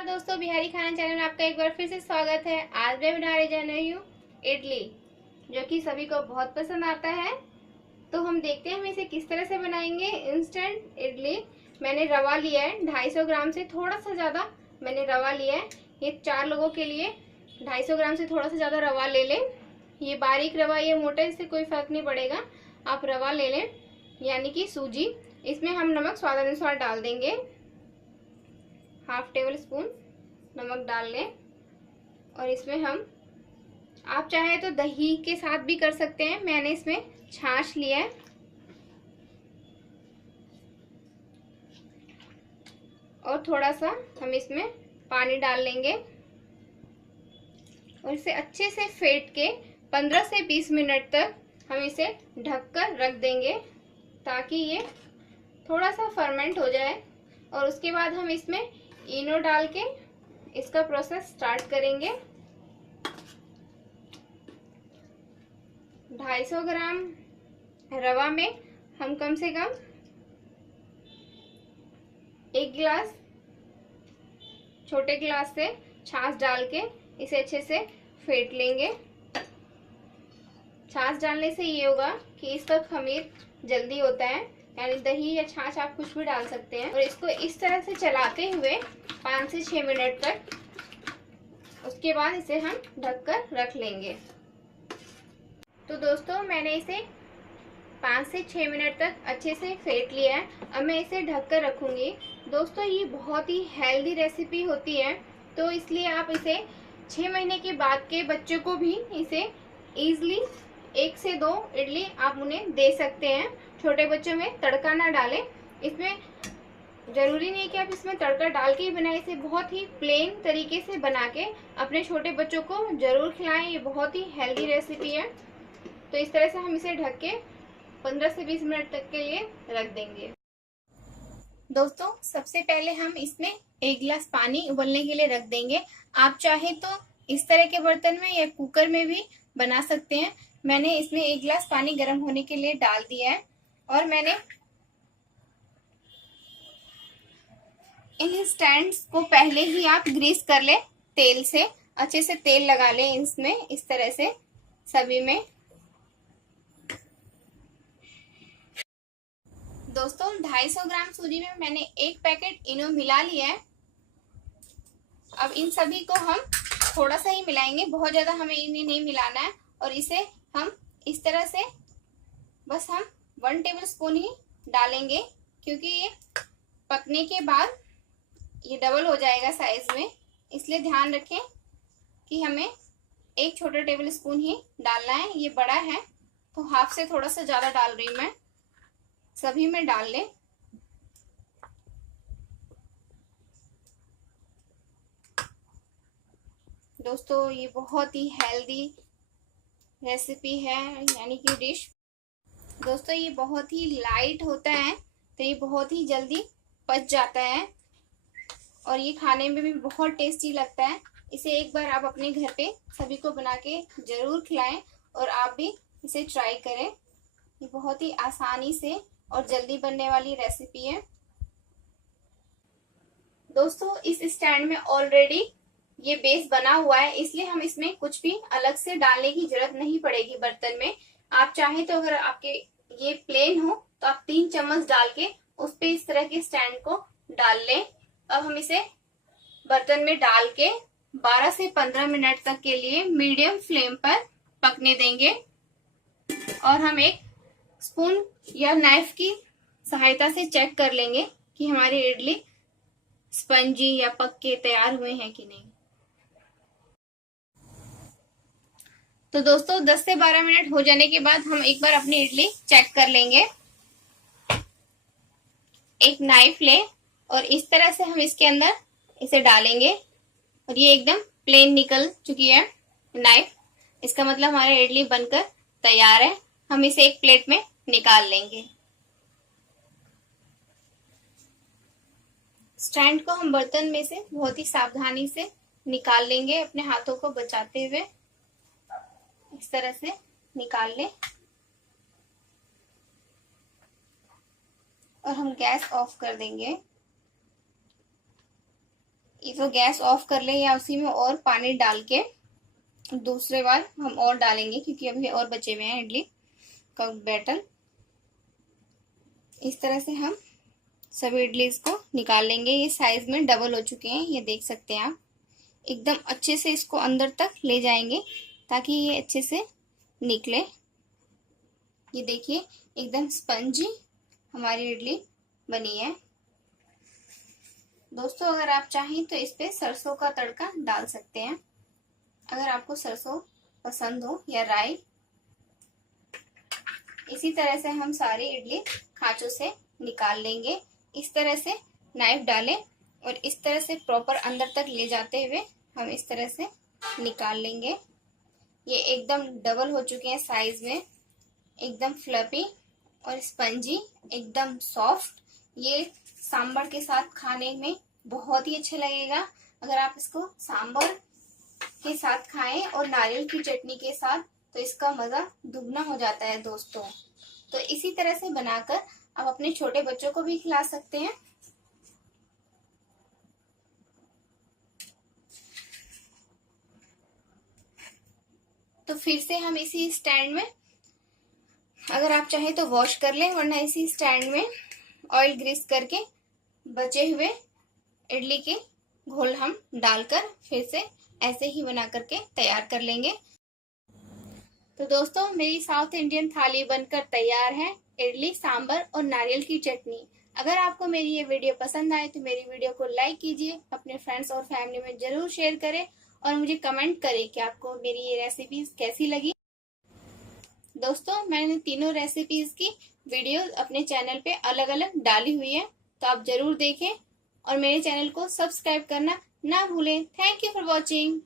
नमस्कार दोस्तों, बिहारी खाना चैनल में आपका एक बार फिर से स्वागत है। आज मैं बनाने जा रही हूँ इडली, जो कि सभी को बहुत पसंद आता है। तो हम देखते हैं हम इसे किस तरह से बनाएंगे। इंस्टेंट इडली मैंने रवा लिया है 250 ग्राम से थोड़ा सा ज़्यादा मैंने रवा लिया है। ये 4 लोगों के लिए 250 ग्राम से थोड़ा सा ज़्यादा रवा ले लें। ये बारीक रवा, ये मोटा, इससे कोई फर्क नहीं पड़ेगा। आप रवा ले लें, यानी कि सूजी। इसमें हम नमक स्वाद अनुसार डाल देंगे। हाफ टेबल स्पून नमक डाल लें। और इसमें हम, आप चाहे तो दही के साथ भी कर सकते हैं। मैंने इसमें छाछ लिया है और थोड़ा सा हम इसमें पानी डाल लेंगे और इसे अच्छे से फेंट के 15 से 20 मिनट तक हम इसे ढककर रख देंगे, ताकि ये थोड़ा सा फर्मेंट हो जाए। और उसके बाद हम इसमें इनो डाल के इसका प्रोसेस स्टार्ट करेंगे। 250 ग्राम रवा में हम कम से कम 1 गिलास छोटे गिलास से छाछ डाल के इसे अच्छे से फेंट लेंगे। छाछ डालने से ये होगा कि इसका खमीर जल्दी होता है, यानी दही या छाछ आप कुछ भी डाल सकते हैं। और इसको इस तरह से चलाते हुए 5 से 6 मिनट तक, उसके बाद इसे हम ढककर रख लेंगे। तो दोस्तों, मैंने इसे 5 से 6 मिनट तक अच्छे से फेंट लिया है। अब मैं इसे ढककर रखूंगी। दोस्तों, ये बहुत ही हेल्दी रेसिपी होती है, तो इसलिए आप इसे 6 महीने के बाद के बच्चों को भी इसे ईजिली 1 से 2 इडली आप उन्हें दे सकते हैं। छोटे बच्चों में तड़का ना डालें। इसमें जरूरी नहीं कि आप इसमें तड़का डाल के ही बनाएं। इसे बहुत ही प्लेन तरीके से बना के अपने छोटे बच्चों को जरूर खिलाएं। ये बहुत ही हेल्दी रेसिपी है। तो इस तरह से हम इसे ढक के 15 से 20 मिनट तक के लिए रख देंगे। दोस्तों, सबसे पहले हम इसमें 1 गिलास पानी उबलने के लिए रख देंगे। आप चाहे तो इस तरह के बर्तन में या कुकर में भी बना सकते हैं। मैंने इसमें 1 गिलास पानी गर्म होने के लिए डाल दिया है और मैंने इन स्टैंड्स को पहले ही आप ग्रीस कर ले तेल से। अच्छे से तेल लगा ले इसमें, इस तरह से सभी में। दोस्तों, 250 ग्राम सूजी में मैंने 1 पैकेट इनो मिला लिया है। अब इन सभी को हम थोड़ा सा ही मिलाएंगे, बहुत ज्यादा हमें इन्हें नहीं मिलाना है। और इसे हम इस तरह से बस हम 1 टेबल स्पून ही डालेंगे, क्योंकि ये पकने के बाद ये डबल हो जाएगा साइज में। इसलिए ध्यान रखें कि हमें 1 छोटा टेबल स्पून ही डालना है। ये बड़ा है तो हाफ से थोड़ा सा ज्यादा डाल रही हूं मैं। सभी में डाल लें। दोस्तों, ये बहुत ही हेल्दी रेसिपी है, यानी कि डिश। दोस्तों, ये बहुत ही लाइट होता है, तो ये बहुत ही जल्दी पच जाता है और ये खाने में भी बहुत टेस्टी लगता है। इसे एक बार आप अपने घर पे सभी को बना के जरूर खिलाएं और आप भी इसे ट्राई करें। ये बहुत ही आसानी से और जल्दी बनने वाली रेसिपी है। दोस्तों, इस स्टैंड में ऑलरेडी ये बेस बना हुआ है, इसलिए हम इसमें कुछ भी अलग से डालने की जरूरत नहीं पड़ेगी बर्तन में। आप चाहे तो, अगर आपके ये प्लेन हो तो आप 3 चम्मच डाल के उस पे इस तरह के स्टैंड को डाल लें। अब हम इसे बर्तन में डाल के 12 से 15 मिनट तक के लिए मीडियम फ्लेम पर पकने देंगे। और हम एक स्पून या नाइफ की सहायता से चेक कर लेंगे कि हमारी इडली स्पंजी या पक के तैयार हुए हैं कि नहीं। तो दोस्तों, 10 से 12 मिनट हो जाने के बाद हम एक बार अपनी इडली चेक कर लेंगे। एक नाइफ ले और इस तरह से हम इसके अंदर इसे डालेंगे और ये एकदम प्लेन निकल चुकी है नाइफ। इसका मतलब हमारा इडली बनकर तैयार है। हम इसे एक प्लेट में निकाल लेंगे। स्टैंड को हम बर्तन में से बहुत ही सावधानी से निकाल लेंगे, अपने हाथों को बचाते हुए इस तरह से निकाल लें। और हम गैस ऑफ कर देंगे। तो गैस ऑफ कर ले या उसी में और पानी डाल के दूसरे बार हम और डालेंगे, क्योंकि अभी और बचे हुए हैं इडली का बैटर। इस तरह से हम सभी इडलीज को निकाल लेंगे। ये साइज में डबल हो चुके हैं, ये देख सकते हैं आप। एकदम अच्छे से इसको अंदर तक ले जाएंगे ताकि ये अच्छे से निकले। ये देखिए एकदम स्पंजी हमारी इडली बनी है। दोस्तों अगर आप चाहें तो इस पे सरसों का तड़का डाल सकते हैं, अगर आपको सरसों पसंद हो या राई। इसी तरह से हम सारी इडली खांचों से निकाल लेंगे। इस तरह से नाइफ डालें और इस तरह से प्रॉपर अंदर तक ले जाते हुए हम इस तरह से निकाल लेंगे। ये एकदम डबल हो चुके हैं साइज में, एकदम फ्लफी और स्पंजी, एकदम सॉफ्ट। ये सांभर के साथ खाने में बहुत ही अच्छा लगेगा। अगर आप इसको सांभर के साथ खाएं और नारियल की चटनी के साथ तो इसका मजा दुगना हो जाता है दोस्तों। तो इसी तरह से बनाकर आप अपने छोटे बच्चों को भी खिला सकते हैं। तो फिर से हम इसी स्टैंड में, अगर आप चाहें तो वॉश कर लें, वरना इसी स्टैंड में ऑयल ग्रीस करके बचे हुए इडली के घोल हम डालकर फिर से ऐसे ही बना करके तैयार कर लेंगे। तो दोस्तों मेरी साउथ इंडियन थाली बनकर तैयार है, इडली, सांभर और नारियल की चटनी। अगर आपको मेरी ये वीडियो पसंद आए तो मेरी वीडियो को लाइक कीजिए, अपने फ्रेंड्स और फैमिली में जरूर शेयर करें और मुझे कमेंट करें कि आपको मेरी ये रेसिपीज कैसी लगी। दोस्तों मैंने तीनों रेसिपीज की वीडियो अपने चैनल पे अलग अलग डाली हुई है, तो आप जरूर देखें और मेरे चैनल को सब्सक्राइब करना ना भूलें। Thank you for watching.